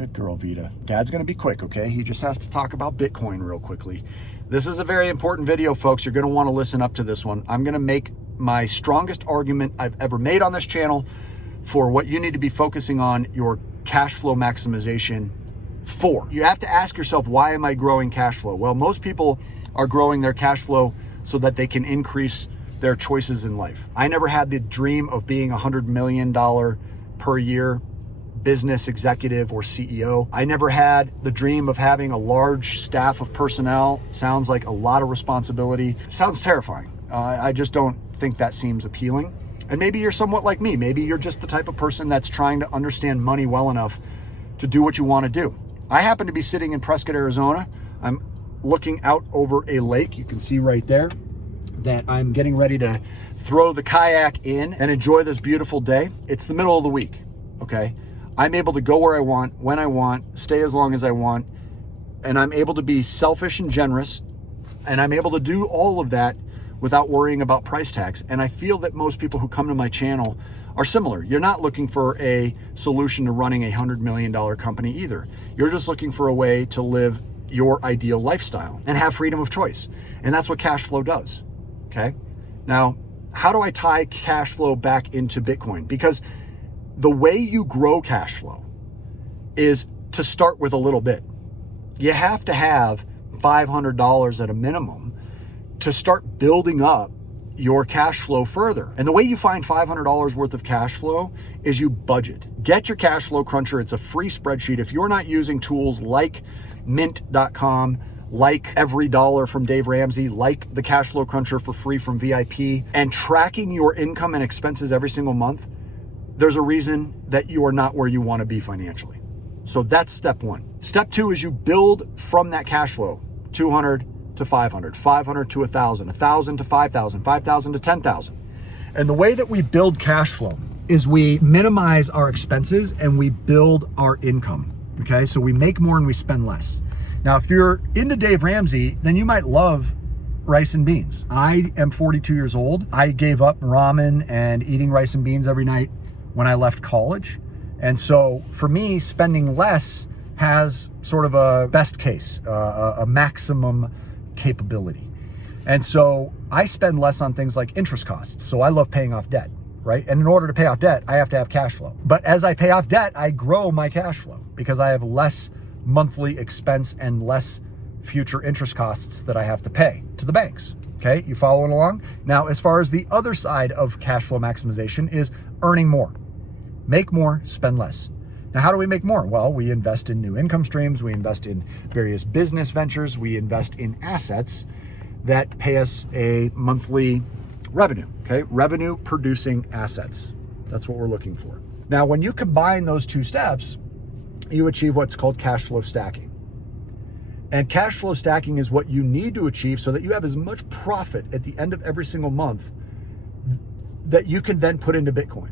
Good girl, Vita. Dad's going to be quick, okay? He just has to talk about Bitcoin real quickly. This is a very important video, folks. You're going to want to listen up to this one. I'm going to make my strongest argument I've ever made on this channel for what you need to be focusing on your cash flow maximization for. You have to ask yourself, why am I growing cash flow? Well, most people are growing their cash flow so that they can increase their choices in life. I never had the dream of being $100 million per year business executive or CEO. I never had the dream of having a large staff of personnel. Sounds like a lot of responsibility. Sounds terrifying. I just don't think that seems appealing. And maybe you're somewhat like me. Maybe you're just the type of person that's trying to understand money well enough to do what you want to do. I happen to be sitting in Prescott, Arizona. I'm looking out over a lake. You can see right there that I'm getting ready to throw the kayak in and enjoy this beautiful day. It's the middle of the week, okay? I'm able to go where I want, when I want, stay as long as I want, and I'm able to be selfish and generous, and I'm able to do all of that without worrying about price tags. And I feel that most people who come to my channel are similar. You're not looking for a solution to running a $100 million company either. You're just looking for a way to live your ideal lifestyle and have freedom of choice. And that's what cash flow does, okay? Now, how do I tie cash flow back into Bitcoin? Because the way you grow cash flow is to start with a little bit. You have to have $500 at a minimum to start building up your cash flow further. And the way you find $500 worth of cash flow is you budget. Get your cash flow cruncher. It's a free spreadsheet. If you're not using tools like mint.com, like Every Dollar from Dave Ramsey, like the cash flow cruncher for free from VIP, and tracking your income and expenses every single month, there's a reason that you are not where you want to be financially. So that's step one. Step two is you build from that cash flow, 200 to 500, 500 to 1,000, 1,000 to 5,000, 5,000 to 10,000. And the way that we build cash flow is we minimize our expenses and we build our income, okay? So we make more and we spend less. Now, if you're into Dave Ramsey, then you might love rice and beans. I am 42 years old. I gave up ramen and eating rice and beans every night when I left college. And so for me, spending less has sort of a best case, a maximum capability. And so I spend less on things like interest costs. So I love paying off debt, right? And in order to pay off debt, I have to have cash flow. But as I pay off debt, I grow my cash flow because I have less monthly expense and less future interest costs that I have to pay to the banks. Okay, you following along? Now, as far as the other side of cash flow maximization is earning more. Make more, spend less. Now, how do we make more? Well, we invest in new income streams. We invest in various business ventures. We invest in assets that pay us a monthly revenue, okay? Revenue producing assets. That's what we're looking for. Now, when you combine those two steps, you achieve what's called cash flow stacking. And cash flow stacking is what you need to achieve so that you have as much profit at the end of every single month that you can then put into Bitcoin,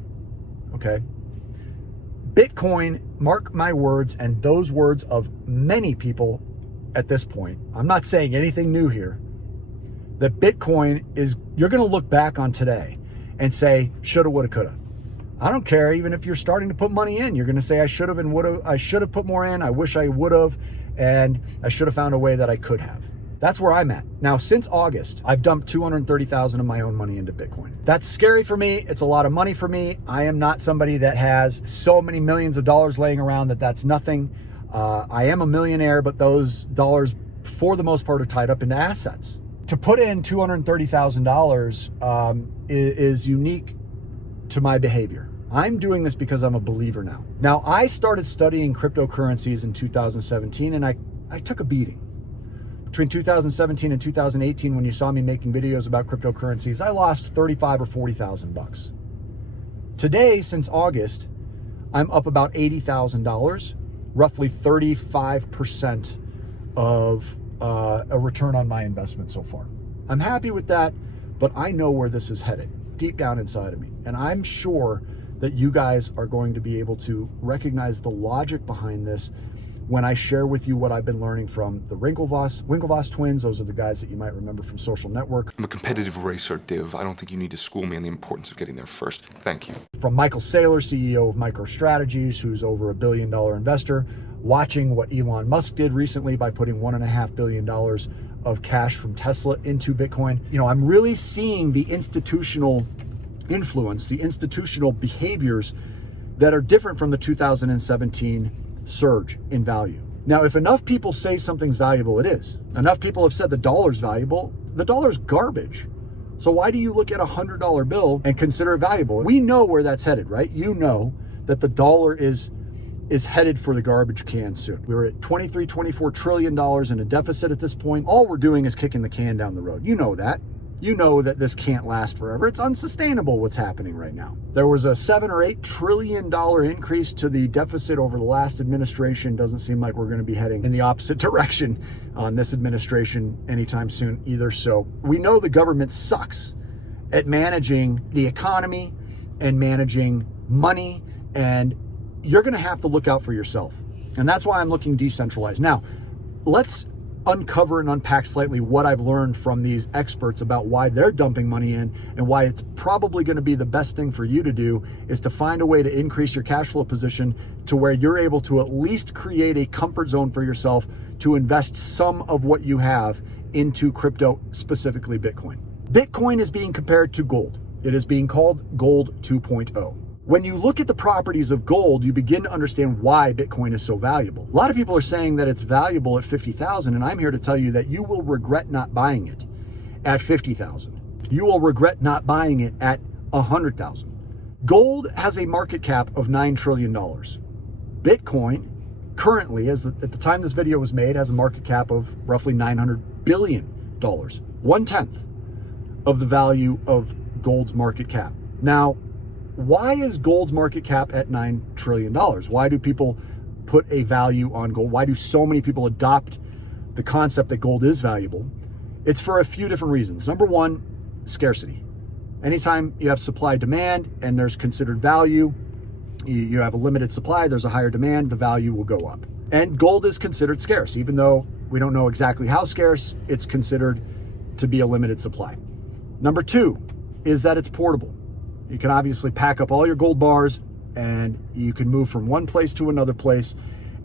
okay? Bitcoin, mark my words, and those words of many people at this point, I'm not saying anything new here, that Bitcoin is, you're going to look back on today and say, shoulda, woulda, coulda. I don't care, even if you're starting to put money in, you're going to say, I should have and would have, I should have put more in, I wish I would have, and I should have found a way that I could have. That's where I'm at. Now, since August, I've dumped $230,000 of my own money into Bitcoin. That's scary for me. It's a lot of money for me. I am not somebody that has so many millions of dollars laying around that that's nothing. I am a millionaire, but those dollars, for the most part, are tied up into assets. To put in $230,000 is unique to my behavior. I'm doing this because I'm a believer now. Now, I started studying cryptocurrencies in 2017, and I took a beating. Between 2017 and 2018, when you saw me making videos about cryptocurrencies, I lost $35,000 or $40,000. Today, since August, I'm up about $80,000, roughly 35% of a return on my investment so far. I'm happy with that, but I know where this is headed deep down inside of me. And I'm sure that you guys are going to be able to recognize the logic behind this when I share with you what I've been learning from the Winklevoss twins. Those are the guys that you might remember from Social Network. I'm a competitive racer, Div. I don't think you need to school me on the importance of getting there first. Thank you. From Michael Saylor, CEO of MicroStrategies, who's over $1 billion investor, watching what Elon Musk did recently by putting $1.5 billion of cash from Tesla into Bitcoin. You know, I'm really seeing the institutional influence, the institutional behaviors that are different from the 2017 surge in value. Now, if enough people say something's valuable, it is. Enough people have said the dollar's valuable, the dollar's garbage. So why do you look at a $100 bill and consider it valuable? We know where that's headed, right? You know that the dollar is headed for the garbage can soon. We're at $24 trillion in a deficit at this point. All we're doing is kicking the can down the road. You know that. You know that this can't last forever. It's unsustainable what's happening right now. There was a $7 or $8 trillion increase to the deficit over the last administration. Doesn't seem like we're going to be heading in the opposite direction on this administration anytime soon either. So we know the government sucks at managing the economy and managing money, and you're going to have to look out for yourself. And that's why I'm looking decentralized. Now, let's uncover and unpack slightly what I've learned from these experts about why they're dumping money in, and why it's probably going to be the best thing for you to do is to find a way to increase your cash flow position to where you're able to at least create a comfort zone for yourself to invest some of what you have into crypto, specifically Bitcoin. Bitcoin is being compared to gold. It is being called Gold 2.0. When you look at the properties of gold, you begin to understand why Bitcoin is so valuable. A lot of people are saying that it's valuable at 50,000, and I'm here to tell you that you will regret not buying it at 50,000. You will regret not buying it at 100,000. Gold has a market cap of $9 trillion. Bitcoin currently, at the time this video was made, has a market cap of roughly $900 billion, 1/10 of the value of gold's market cap. Now, why is gold's market cap at $9 trillion? Why do people put a value on gold? Why do so many people adopt the concept that gold is valuable? It's for a few different reasons. Number one, scarcity. Anytime you have supply demand and there's considered value, you have a limited supply, there's a higher demand, the value will go up. And gold is considered scarce. Even though we don't know exactly how scarce, it's considered to be a limited supply. Number two is that it's portable. You can obviously pack up all your gold bars and you can move from one place to another place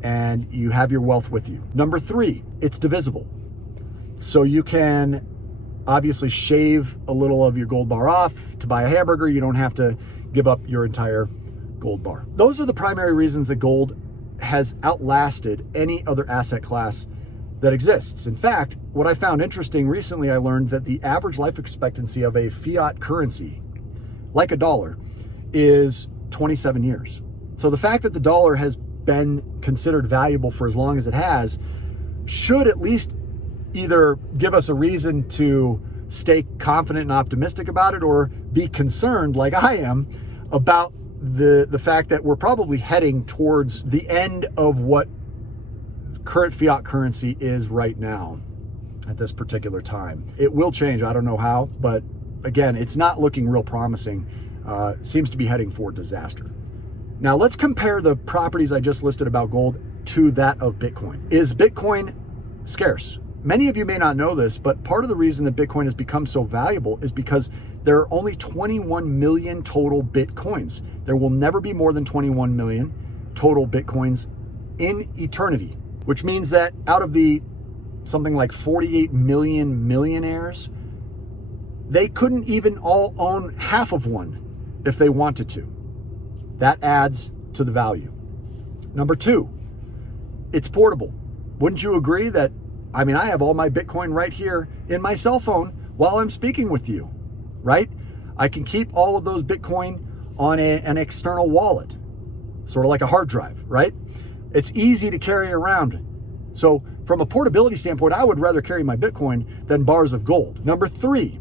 and you have your wealth with you. Number three, it's divisible. So you can obviously shave a little of your gold bar off to buy a hamburger. You don't have to give up your entire gold bar. Those are the primary reasons that gold has outlasted any other asset class that exists. In fact, what I found interesting recently, I learned that the average life expectancy of a fiat currency, like a dollar, is 27 years. So the fact that the dollar has been considered valuable for as long as it has should at least either give us a reason to stay confident and optimistic about it, or be concerned, like I am, about the fact that we're probably heading towards the end of what current fiat currency is right now at this particular time. It will change. I don't know how, but again, it's not looking real promising. Seems to be heading for disaster. Now let's compare the properties I just listed about gold to that of Bitcoin. Is Bitcoin scarce? Many of you may not know this, but part of the reason that Bitcoin has become so valuable is because there are only 21 million total Bitcoins. There will never be more than 21 million total Bitcoins in eternity, which means that out of the something like 48 million millionaires, they couldn't even all own half of one if they wanted to. That adds to the value. Number two, it's portable. Wouldn't you agree that, I mean, I have all my Bitcoin right here in my cell phone while I'm speaking with you, right? I can keep all of those Bitcoin on an external wallet, sort of like a hard drive, right? It's easy to carry around. So from a portability standpoint, I would rather carry my Bitcoin than bars of gold. Number three,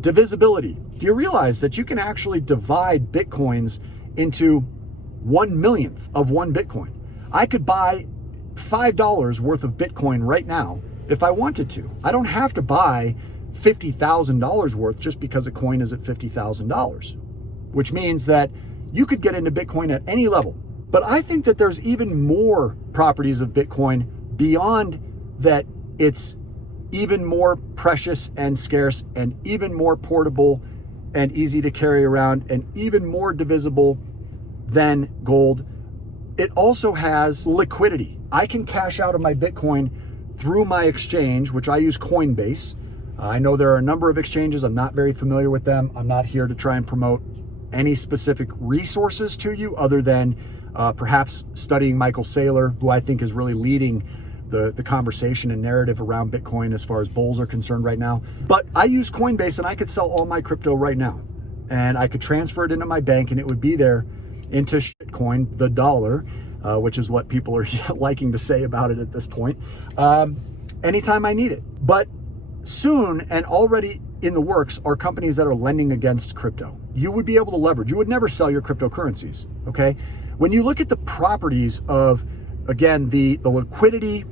divisibility. Do you realize that you can actually divide Bitcoins into 1/1,000,000th of one Bitcoin? I could buy $5 worth of Bitcoin right now if I wanted to. I don't have to buy $50,000 worth just because a coin is at $50,000, which means that you could get into Bitcoin at any level. But I think that there's even more properties of Bitcoin beyond that. It's even more precious and scarce and even more portable and easy to carry around and even more divisible than gold. it also has liquidity. I can cash out of my Bitcoin through my exchange, which I use Coinbase. I know there are a number of exchanges. I'm not very familiar with them. I'm not here to try and promote any specific resources to you other than perhaps studying Michael Saylor, who I think is really leading the conversation and narrative around Bitcoin as far as bulls are concerned right now. But I use Coinbase and I could sell all my crypto right now. And I could transfer it into my bank and it would be there into shitcoin, the dollar, which is what people are liking to say about it at this point, anytime I need it. But soon, and already in the works, are companies that are lending against crypto. You would be able to leverage. You would never sell your cryptocurrencies, okay? When you look at the properties of, again, the liquidity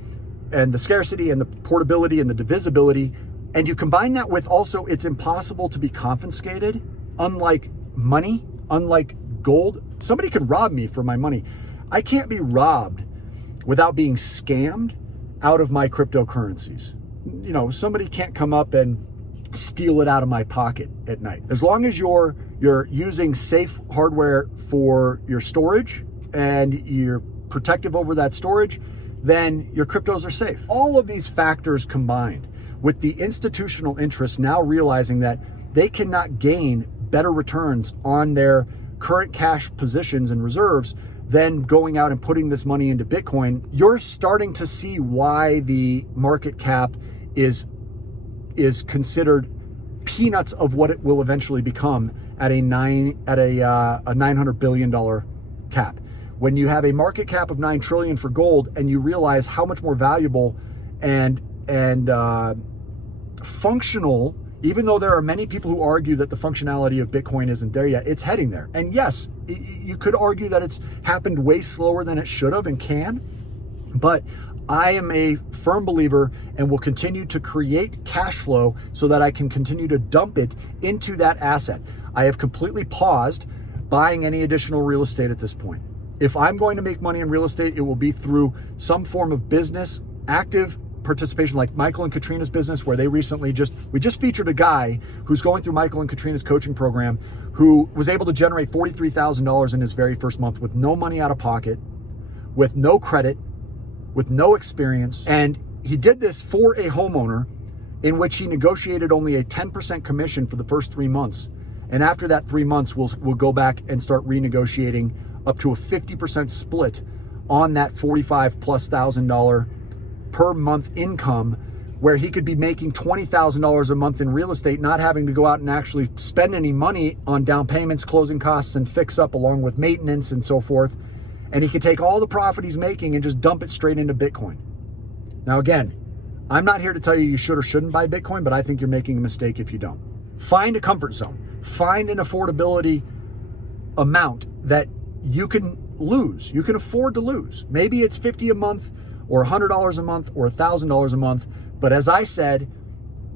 and the scarcity and the portability and the divisibility, and you combine that with also it's impossible to be confiscated, unlike money, unlike gold. Somebody can rob me for my money. I can't be robbed without being scammed out of my cryptocurrencies. You know, somebody can't come up and steal it out of my pocket at night. As long as you're using safe hardware for your storage and you're protective over that storage, then your cryptos are safe. All of these factors combined with the institutional interests now realizing that they cannot gain better returns on their current cash positions and reserves than going out and putting this money into Bitcoin, you're starting to see why the market cap is considered peanuts of what it will eventually become at a $900 billion cap. When you have a market cap of 9 trillion for gold and you realize how much more valuable and functional, even though there are many people who argue that the functionality of Bitcoin isn't there yet, it's heading there. And yes, you could argue that it's happened way slower than it should have and can, but I am a firm believer and will continue to create cash flow so that I can continue to dump it into that asset. I have completely paused buying any additional real estate at this point. If I'm going to make money in real estate, it will be through some form of business, active participation, like Michael and Katrina's business, where they recently we just featured a guy who's going through Michael and Katrina's coaching program who was able to generate $43,000 in his very first month with no money out of pocket, with no credit, with no experience. And he did this for a homeowner in which he negotiated only a 10% commission for the first 3 months. And after that 3 months, we'll go back and start renegotiating up to a 50% split on that $45,000+ per month income, where he could be making $20,000 a month in real estate, not having to go out and actually spend any money on down payments, closing costs, and fix up along with maintenance and so forth. And he could take all the profit he's making and just dump it straight into Bitcoin. Now, again, I'm not here to tell you should or shouldn't buy Bitcoin, but I think you're making a mistake if you don't. Find a comfort zone. Find an affordability amount that you can lose. You can afford to lose. Maybe it's $50 a month or $100 a month or $1,000 a month. But as I said,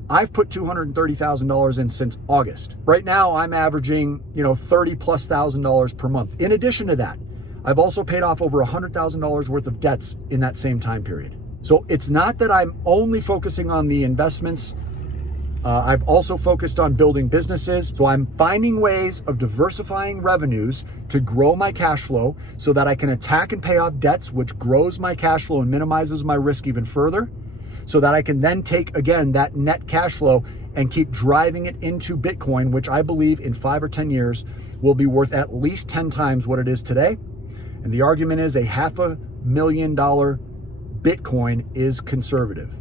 I've put $230,000 in since August. Right now, I'm averaging, $30,000+ per month. In addition to that, I've also paid off over $100,000 worth of debts in that same time period. So it's not that I'm only focusing on the investments. I've also focused on building businesses. So I'm finding ways of diversifying revenues to grow my cash flow so that I can attack and pay off debts, which grows my cash flow and minimizes my risk even further, so that I can then take, again, that net cash flow and keep driving it into Bitcoin, which I believe in 5 or 10 years will be worth at least 10 times what it is today. And the argument is a $500,000 Bitcoin is conservative.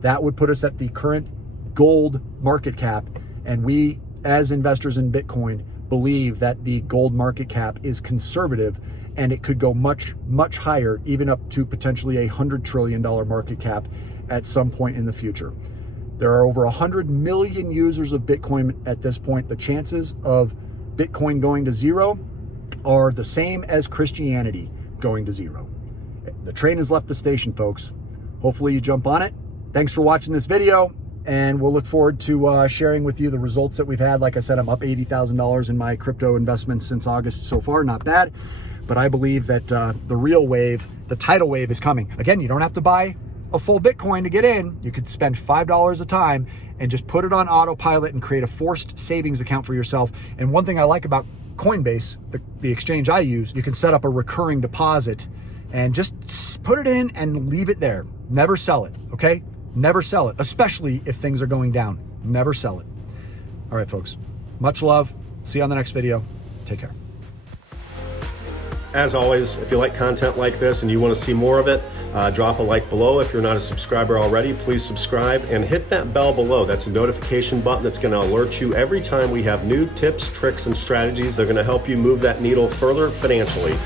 That would put us at the current gold market cap. And we, as investors in Bitcoin, believe that the gold market cap is conservative and it could go much, much higher, even up to potentially a $100 trillion market cap at some point in the future. There are over 100 million users of Bitcoin at this point. The chances of Bitcoin going to zero are the same as Christianity going to zero. The train has left the station, folks. Hopefully you jump on it. Thanks for watching this video, and we'll look forward to sharing with you the results that we've had. Like I said, I'm up $80,000 in my crypto investments since August so far. Not bad, but I believe that the real wave, the tidal wave, is coming. Again, you don't have to buy a full Bitcoin to get in. You could spend $5 a time and just put it on autopilot and create a forced savings account for yourself. And one thing I like about Coinbase, the exchange I use, you can set up a recurring deposit and just put it in and leave it there. Never sell it, okay? Never sell it, especially if things are going down. Never sell it. All right, folks. Much love. See you on the next video. Take care. As always, if you like content like this and you want to see more of it, drop a like below. If you're not a subscriber already, please subscribe and hit that bell below. That's a notification button that's going to alert you every time we have new tips, tricks, and strategies that are going to help you move that needle further financially.